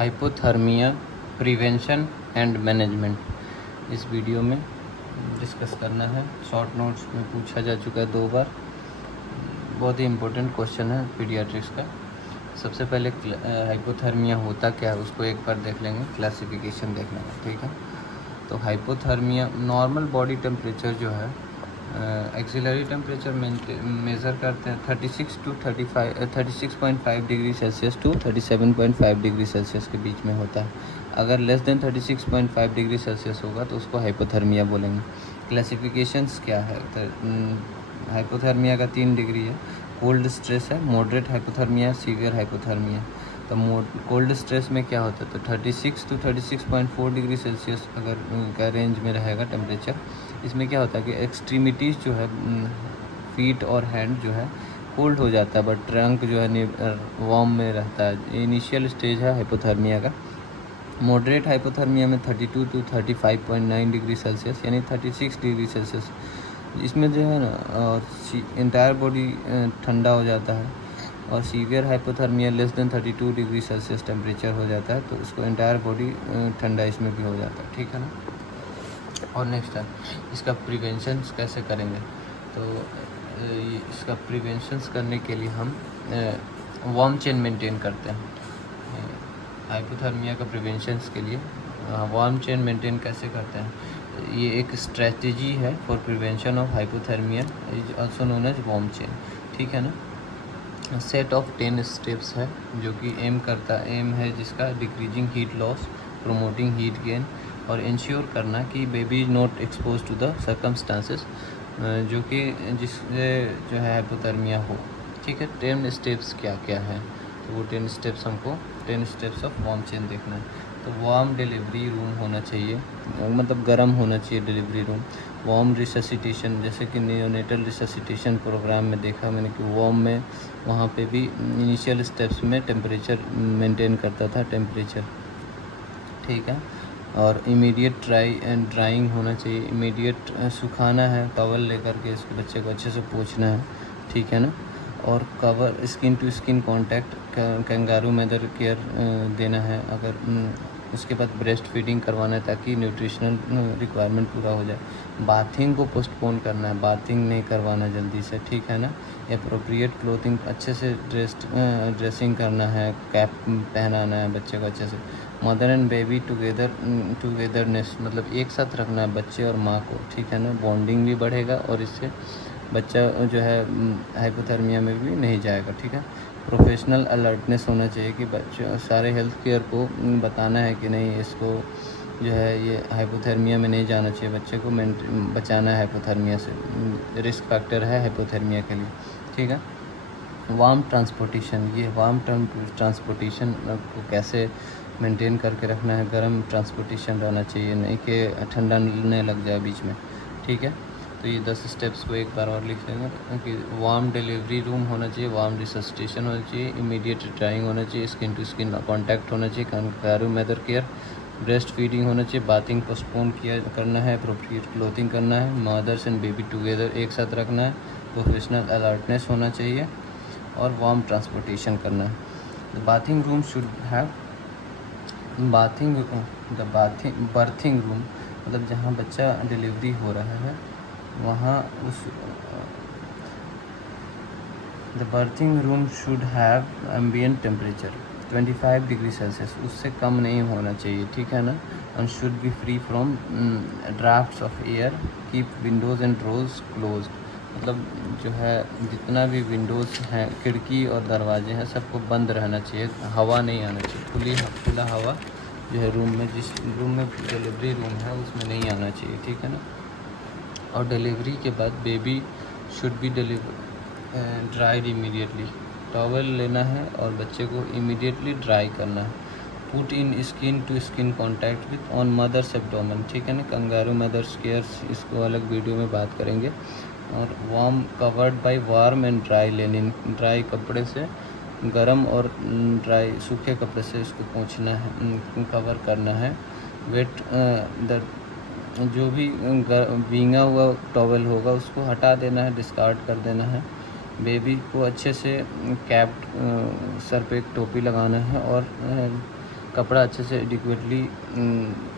Hypothermia prevention and management इस video में discuss करना है। शॉर्ट नोट्स में पूछा जा चुका है 2 बार। बहुत ही इम्पोर्टेंट क्वेश्चन है पीडियाट्रिक्स का। सबसे पहले हाइपोथर्मिया होता क्या है उसको एक बार देख लेंगे, क्लासिफिकेशन देख लेंगे, ठीक है। तो हाइपोथर्मिया नॉर्मल बॉडी टेम्परेचर जो है, एक्सिलरी टेम्परेचर मेज़र करते हैं 36.5 degree Celsius to 37.5 degree Celsius के बीच में होता है। अगर लेस देन 36.5 डिग्री सेल्सियस होगा तो उसको हाइपोथर्मिया बोलेंगे। क्लासिफिकेशंस क्या है? हाइपोथर्मिया का 3 डिग्री है। कोल्ड स्ट्रेस है, मॉडरेट हाइपोथर्मिया, सीवियर हाइपोथर्मिया। तो कोल्ड स्ट्रेस में क्या होता है, तो 36 to 36.4 डिग्री सेल्सियस अगर का रेंज में रहेगा टेम्परेचर। इसमें क्या होता है कि एक्सट्रीमिटीज़ जो है, फीट और हैंड जो है कोल्ड हो जाता है, बट ट्रंक जो है वार्म में रहता है। इनिशियल स्टेज है हाइपोथर्मिया का। मॉडरेट हाइपोथर्मिया में 32 to 35.9 डिग्री सेल्सियस यानी 36 डिग्री सेल्सियस, इसमें जो है ना और इंटायर बॉडी ठंडा हो जाता है। और severe hypothermia less than 32 degree Celsius temperature हो जाता है, तो उसको इंटायर बॉडी ठंडा इसमें भी हो जाता है, ठीक है ना। और नेक्स्ट है इसका प्रिवेंशन कैसे करेंगे। तो इसका प्रिवेंशन करने के लिए हम वार्म चेन मेंटेन करते हैं। हाइपोथर्मिया का प्रिवेंशन के लिए वार्म चेन मेंटेन कैसे करते हैं, ये एक स्ट्रेटजी है for prevention of hypothermia, is also known as warm chain, ठीक है ना। सेट ऑफ 10 स्टेप्स है जो कि एम है जिसका decreasing heat loss, promoting heat gain और इंश्योर करना कि baby is not expose to the circumstances जो कि जिससे जो है हाइपोथर्मिया हो, ठीक है। 10 स्टेप्स क्या क्या है, तो वो 10 स्टेप्स हमको 10 स्टेप्स ऑफ वार्म चेन देखना है। तो वार्म डिलीवरी रूम होना चाहिए, मतलब गर्म होना चाहिए डिलीवरी रूम। वार्म रिससिटेशन, जैसे कि नियोनेटल रिससिटेशन प्रोग्राम में देखा मैंने कि वार्म में वहाँ पे भी इनिशियल स्टेप्स में टेम्परेचर मेंटेन करता था टेम्परेचर, ठीक है। और इमीडिएट ड्राइंग होना चाहिए, इमीडिएट सुखाना है, टॉवल लेकर के इसको बच्चे को अच्छे से पोंछना है, ठीक है ना। और cover skin to skin contact, kangaroo mother care देना है। अगर उसके बाद ब्रेस्ट फीडिंग करवाना है ताकि न्यूट्रिशनल रिक्वायरमेंट पूरा हो जाए। बाथिंग को पोस्टपोन करना है, बाथिंग नहीं करवाना जल्दी से, ठीक है ना। एप्रोप्रिएट क्लोथिंग, अच्छे से ड्रेसिंग करना है, कैप पहनाना है बच्चे को अच्छे से। मदर एंड बेबी टुगेदरनेस, मतलब एक साथ रखना है बच्चे और माँ को, ठीक है ना। बॉन्डिंग भी बढ़ेगा और इससे बच्चा जो है हाइपोथर्मिया में भी नहीं जाएगा, ठीक है। प्रोफेशनल अलर्टनेस होना चाहिए कि बच्चे सारे हेल्थ केयर को बताना है कि नहीं, इसको जो है ये हाइपोथर्मिया में नहीं जाना चाहिए, बच्चे को बचाना है हाइपोथर्मिया से, रिस्क फैक्टर है हाइपोथर्मिया के लिए, ठीक है। वार्म ट्रांसपोर्टेशन, ये वार्म ट्रांसपोर्टेशन को कैसे मेंटेन करके रखना है, गर्म ट्रांसपोर्टेशन रहना चाहिए, नहीं कि ठंडा नहीं लग जाए बीच में, ठीक है। तो ये 10 स्टेप्स को एक बार और लिख लेंगे कि वार्म डिलीवरी रूम होना चाहिए, वार्म रिससिटेशन होना चाहिए, इमीडिएट ड्राइंग होना चाहिए, स्किन टू स्किन कॉन्टैक्ट होना चाहिए, kangaroo mother care, breast feeding होना चाहिए, बाथिंग पोस्टपोन करना है, अप्रोप्रिएट क्लोथिंग करना है, मदर्स एंड बेबी टुगेदर एक साथ रखना है, प्रोफेशनल अलर्टनेस होना चाहिए और वार्म ट्रांसपोर्टेशन करना है। Bathing room should have berthing room, मतलब जहाँ बच्चा डिलीवरी हो रहा है वहाँ उस the berthing room should have ambient temperature 25 degree Celsius, उससे कम नहीं होना चाहिए, ठीक है ना। And should be free from drafts of air, keep Windows and doors close, मतलब जो है जितना भी विंडोज़ हैं, खिड़की और दरवाजे हैं, सबको बंद रहना चाहिए, हवा नहीं आना चाहिए, खुला हवा जो है रूम में, जिस रूम में डिलीवरी रूम है उसमें नहीं आना चाहिए, ठीक है ना। और डिलीवरी के बाद baby should be dried immediately, towel लेना है और बच्चे को इमीडिएटली ड्राई करना है। Put in skin to skin contact with on mother's abdomen, ठीक है ना। कंगारू मदर्स केयर, इसको अलग वीडियो में बात करेंगे। और warm covered by warm and dry linen, dry कपड़े से, गर्म और ड्राई सूखे कपड़े से इसको पोंछना है, कवर करना है। वेट जो भी भींगा हुआ टॉवल होगा उसको हटा देना है, डिस्कार्ड कर देना है। बेबी को अच्छे से कैप, सर पे एक टोपी लगाना है और कपड़ा अच्छे से एडिक्वेटली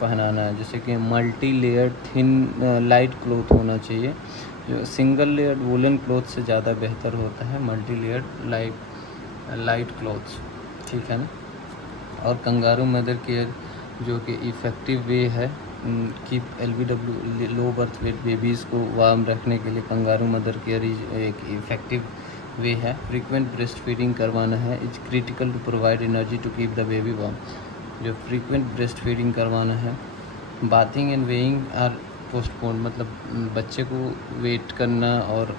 पहनाना है, जैसे कि multi layer thin light cloth होना चाहिए। जो सिंगल लेयर वुलन क्लॉथ से ज़्यादा बेहतर होता है मल्टी लेयर लाइट क्लॉथ्स, ठीक है ना। और कंगारू मदर केयर जो कि इफ़ेक्टिव वे है keep LBW low birth weight babies को वार्म रखने के लिए कंगारू मदर केयर एक इफ़ेक्टिव वे है। फ्रीक्वेंट ब्रेस्ट फीडिंग करवाना है, it's critical to provide energy to keep the baby warm. जो फ्रीक्वेंट ब्रेस्ट फीडिंग करवाना है। Bathing and weighing are postpone, मतलब बच्चे को वेट करना और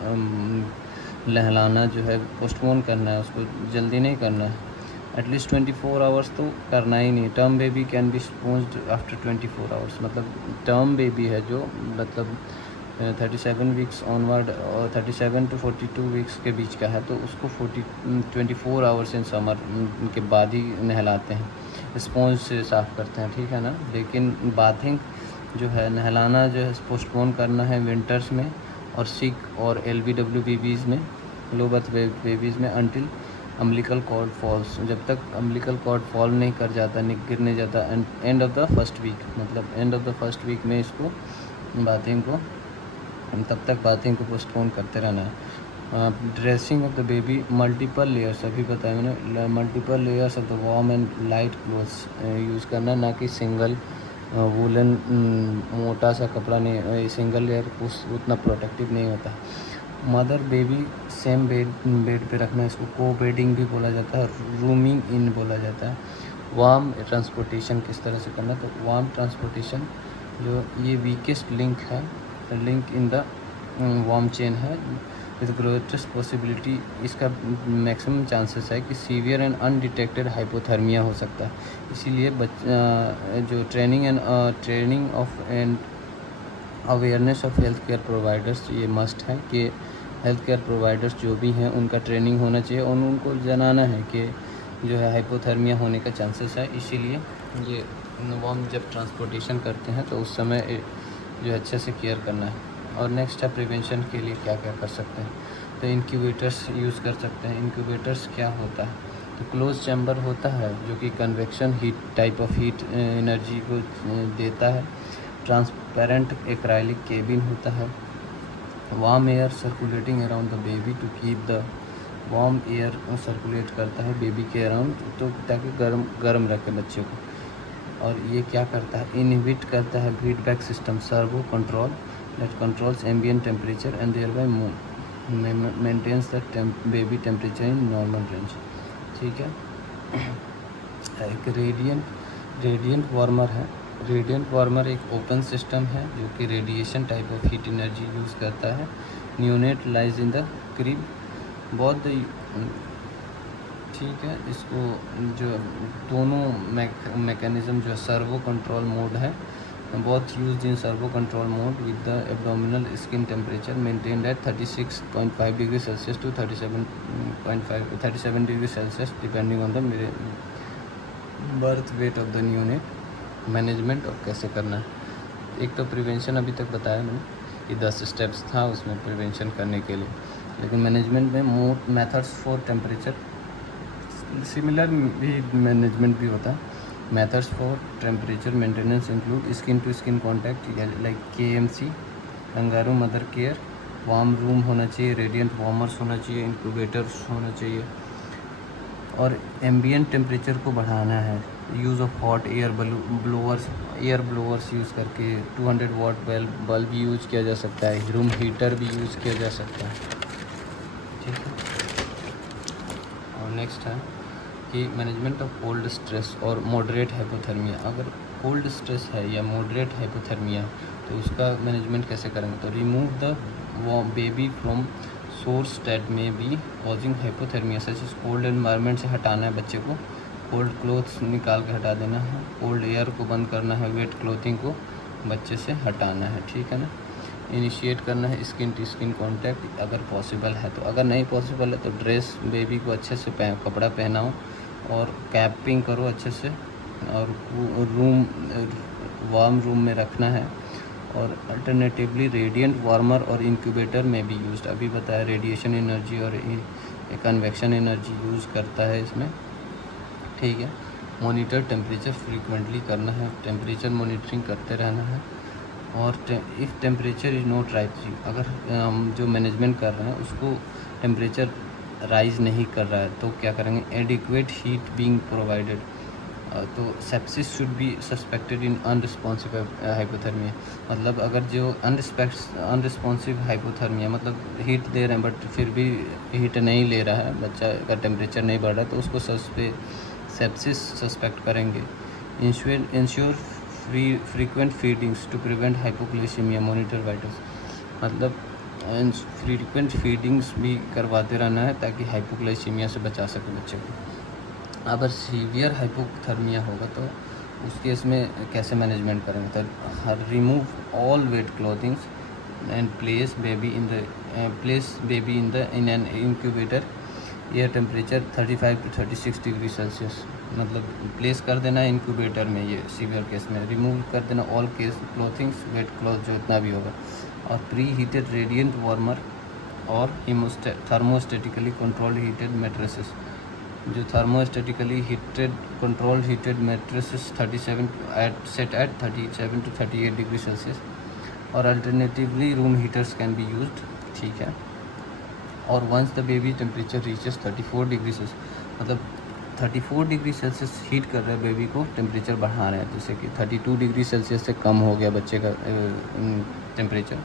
नहलाना जो है पोस्टपोन करना है, उसको जल्दी नहीं करना है। एटलीस्ट 24 आवर्स तो करना ही नहीं। Term baby can be sponged after 24 hours, मतलब टर्म बेबी है जो मतलब 37 वीक्स ऑनवर्ड और 37 to 42 वीक्स के बीच का है, तो उसको 24 आवर्स इन समर के बाद ही नहलाते हैं, स्पॉन्ज से साफ़ करते हैं, ठीक है ना। लेकिन बाथिंग जो है, नहलाना जो है पोस्टपोन करना है विंटर्स में और सिक और LBW बेबीज़ में, लो बर्थ बेबीज़ में अनटिल अम्बिलिकल कॉर्ड फॉल्स, जब तक अम्बिलिकल कॉर्ड फॉल नहीं कर जाता, गिर नहीं जाता, end of the first week, मतलब end of the first week में इसको बाथिंग को, तब तक बाथिंग को पोस्टपोन करते रहना है। Dressing of the baby multiple layers, अभी बताया मैंने, multiple layers of the warm and light clothes use करना, ना कि सिंगल वूलन मोटा सा कपड़ा नहीं, सिंगल लेयर उतना प्रोटेक्टिव नहीं होता। मदर बेबी सेम बेड पे रखना, इसको को बेडिंग भी बोला जाता है, रूमिंग इन बोला जाता है। वार्म ट्रांसपोर्टेशन किस तरह से करना, तो वार्म ट्रांसपोर्टेशन जो ये weakest link in the warm chain है, विद ग्रेटेस्ट पॉसिबिलिटी, इसका मैक्सिमम चांसेस है कि सीवियर एंड अनडिटेक्टेड हाइपोथर्मिया हो सकता है। इसीलिए जो training of and awareness of health care providers, ये मस्ट है कि हेल्थ केयर प्रोवाइडर्स जो भी हैं उनका ट्रेनिंग होना चाहिए और उनको जनाना है कि जो है हाइपोथर्मिया होने का चांसेस है। इसीलिए ये वार्म जब ट्रांसपोर्टेशन करते हैं तो उस समय जो अच्छे से केयर करना है। और नेक्स्ट है प्रिवेंशन के लिए क्या क्या कर सकते हैं, तो इंक्यूबेटर्स यूज़ कर सकते हैं। इंक्यूबेटर्स क्या होता है, तो क्लोज चैम्बर होता है जो कि convection heat type of heat energy को देता है। ट्रांसपेरेंट एक्राइलिक केबिन होता है। Warm air circulating around the baby to keep the warm air circulate करता है बेबी के अराउंड, तो ताकि गर्म रखे बच्चे को। और ये क्या करता है, इनहिबिट करता है feedback system servo control that controls ambient temperature and thereby maintains the baby temperature in normal range, ठीक है। एक रेडियंट वार्मर है। रेडियंट वार्मर एक ओपन सिस्टम है जो कि radiation type of heat energy use करता है। Neonate lies in the crib, बहुत ठीक है। इसको जो दोनों मैकेनिज़्म जो सर्वो कंट्रोल मोड है, both used in servo control mode with the abdominal skin temperature maintained at 36.5 degrees Celsius to 37 degrees Celsius depending on the birth weight of the neonate। Management और कैसे करना है, एक तो prevention अभी तक बताया मैंने, ये 10 स्टेप्स था उसमें प्रिवेंशन करने के लिए। लेकिन मैनेजमेंट में मोर मेथड्स फॉर टेम्परेचर, सिमिलर भी मैनेजमेंट भी होता है। Methods for temperature maintenance include skin to skin contact like KMC, kangaroo mother care, warm room होना चाहिए, रेडियंट वार्मर्स होना चाहिए, इंक्यूबेटर्स होना चाहिए। और एम्बियंट टेम्परेचर को बढ़ाना है, use of hot air blowers use करके 200 वाट बल्ब यूज़ किया जा सकता है, रूम हीटर भी यूज़ किया जा सकता है, ठीक है। और नेक्स्ट है कि मैनेजमेंट ऑफ कोल्ड स्ट्रेस और मॉडरेट हाइपोथर्मिया। अगर कोल्ड स्ट्रेस है या मॉडरेट हाइपोथर्मिया तो उसका मैनेजमेंट कैसे करेंगे, तो remove the baby from source that may be causing hypothermia such as cold environment से हटाना है बच्चे को, कोल्ड क्लोथ्स निकाल के हटा देना है, कोल्ड एयर को बंद करना है, वेट क्लोथिंग को बच्चे से हटाना है, ठीक है ना। इनिशिएट करना है स्किन टू स्किन कांटेक्ट अगर पॉसिबल है तो, अगर नहीं पॉसिबल है तो ड्रेस बेबी को अच्छे से कपड़ा पहनाओ और कैपिंग करो अच्छे से, और वार्म रूम में रखना है। और अल्टरनेटिवली रेडियंट वार्मर और इंक्यूबेटर में भी यूज़, अभी बताया रेडिएशन एनर्जी और कन्वेक्शन एनर्जी यूज़ करता है इसमें, ठीक है। मॉनिटर टेम्परेचर फ्रीक्वेंटली करना है, टेम्परेचर मॉनिटरिंग करते रहना है। और if temperature is not rising, अगर हम जो मैनेजमेंट कर रहे हैं उसको टेम्परेचर राइज नहीं कर रहा है तो क्या करेंगे, एडिक्वेट हीट बीइंग प्रोवाइडेड, तो sepsis should be suspected in unresponsive hypothermia. मतलब अगर जो अनरिस्पॉन्सिव हाइपोथर्मिया, मतलब हीट दे रहे हैं बट फिर भी हीट नहीं ले रहा है, बच्चा का टेम्परेचर नहीं बढ़ रहा है, तो उसको सेप्सिस सस्पेक्ट करेंगे। Ensure frequent feedings to prevent hypoglycaemia, monitor vitals, मतलब फ्रीक्वेंट फीडिंग्स भी करवाते रहना है ताकि हाइपोग्लाइसीमिया से बचा सके बच्चे को। अगर सीवियर हाइपोथर्मिया होगा तो उस केस में कैसे मैनेजमेंट करेंगे, तो remove all wet clothings and place baby in an incubator, air temperature 35 to 36 degree Celsius, मतलब प्लेस कर देना है इंक्यूबेटर में। ये सीवियर केस में रिमूव कर देना all case clothings, wet cloth जो इतना भी होगा, और प्री हीटेड रेडिएंट वार्मर और थर्मोस्टेटिकली कंट्रोल्ड हीटेड मैट्रेसेस, जो thermostatically heated controlled heated mattresses 37 set at 37 to 38 degree Celsius, और alternatively room heaters can be used, ठीक है। और once the baby temperature reaches 34 degree Celsius, मतलब 34 degree Celsius heat कर रहे हैं बेबी को, टेम्परेचर बढ़ा रहे हैं, जैसे कि 32 डिग्री सेल्सियस से कम हो गया बच्चे का टेम्परेचर,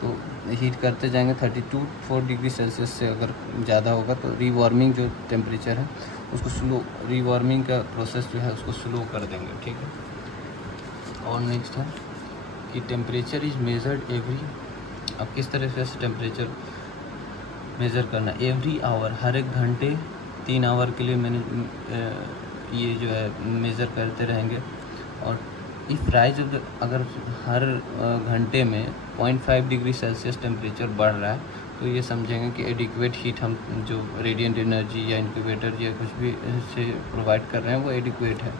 तो हीट करते जाएंगे। 4 डिग्री सेल्सियस से अगर ज़्यादा होगा तो रीवार्मिंग जो टेम्परेचर है उसको स्लो, रीवार्मिंग का प्रोसेस जो है उसको स्लो कर देंगे, ठीक है। और नेक्स्ट है कि टेम्परेचर इज़ मेजर्ड एवरी, अब किस तरह से टेम्परेचर मेज़र करना, एवरी आवर, हर एक घंटे 3 आवर के लिए मैंने ये जो है मेज़र करते रहेंगे। और इफ़ राइज, अगर हर घंटे में 0.5 डिग्री सेल्सियस टेम्परेचर बढ़ रहा है तो ये समझेंगे कि एडिक्वेट हीट हम जो रेडिएंट एनर्जी या इंक्यूबेटर या कुछ भी से प्रोवाइड कर रहे हैं वो एडिक्वेट है,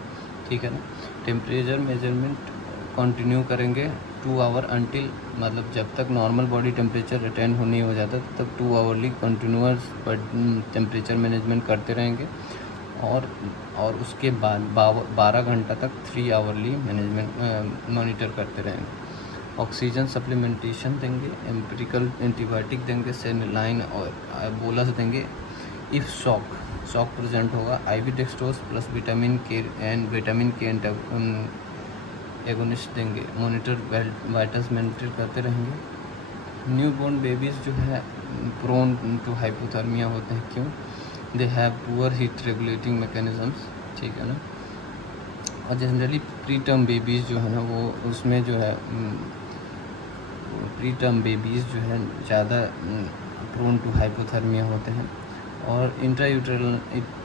ठीक है ना। टेम्परेचर मेजरमेंट कंटिन्यू करेंगे 2 आवर अंटिल, मतलब जब तक नॉर्मल बॉडी टेम्परेचर अटेंड नहीं हो जाता तब 2 आवर्ली कंटिन्यूअस टेम्परेचर मैनेजमेंट करते रहेंगे। और उसके बाद 12 घंटा तक 3 आवर्ली मैनेजमेंट मॉनिटर करते रहेंगे। ऑक्सीजन सप्लीमेंटेशन देंगे, एम्पिरिकल एंटीबायोटिक देंगे, सेनिलाइन और बोलस देंगे। इफ़ शॉक प्रेजेंट होगा, IV डेक्सट्रोज प्लस विटामिन के एगोनिस्ट देंगे। मॉनिटर वाइटल्स मॉनिटर करते रहेंगे। न्यूबॉर्न बेबीज़ जो है प्रोन टू हाइपोथर्मिया होते हैं, क्यों? They have poor heat regulating mechanisms, ठीक है ना। और जनरली प्री टर्म बेबीज़ जो है ना वो उसमें जो है प्री टर्म बेबीज़ जो है ज़्यादा प्रोन टू हाइपोथर्मिया होते हैं। और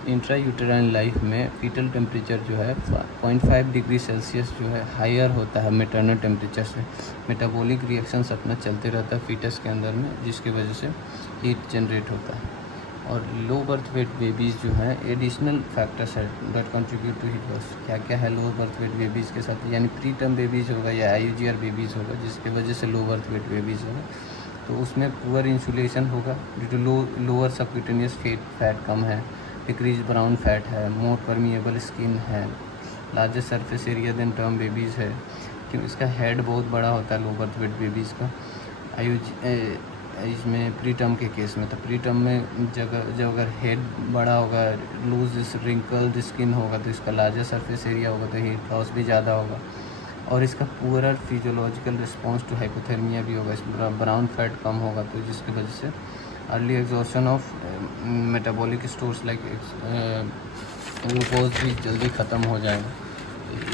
इंट्रायूटेराइन लाइफ में फीटल टेम्परेचर जो है 0.5 डिग्री सेल्सियस जो है हायर होता है मेटरनल टेम्परेचर से। मेटाबॉलिक रिएक्शंस अपना चलते रहता है फीटस के अंदर में, जिसकी वजह से हीट जनरेट होता है। और लो बर्थ वेट बेबीज़ जो हैं एडिशनल फैक्टर्स है that contribute to heat loss. क्या क्या है लो बर्थ वेट बेबीज़ के साथ, यानी प्री टर्म बेबीज़ होगा या IUGR बेबीज़ होगा जिसकी वजह से लो बर्थ वेट बेबीज़ होगा, तो उसमें पुअर इंसुलेशन होगा due to lower subcutaneous fat कम है, डिक्रीज ब्राउन फैट है, मोर परमिएबल स्किन है, larger surface area than term babies है, क्योंकि इसका हेड बहुत बड़ा होता है लो बर्थ वेट बेबीज़ का। इसमें प्री टर्म के केस में, तो प्री टर्म में जब अगर हेड बड़ा होगा, लूज रिंकल्ड स्किन होगा तो इसका लार्जर सरफेस एरिया होगा तो हीट लॉस भी ज़्यादा होगा। और इसका पूरा फिजियोलॉजिकल रिस्पॉन्स टू हाइपोथर्मिया भी होगा, इसमें ब्राउन फैट कम होगा, तो जिसकी वजह से early exhaustion of metabolic stores like glucose भी जल्दी ख़त्म हो जाएगा।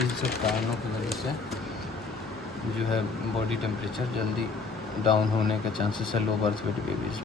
इस सब कारणों की वजह से जो है बॉडी टेम्परेचर जल्दी डाउन होने के चांसेस है लो बर्थ वेट बेबीज़।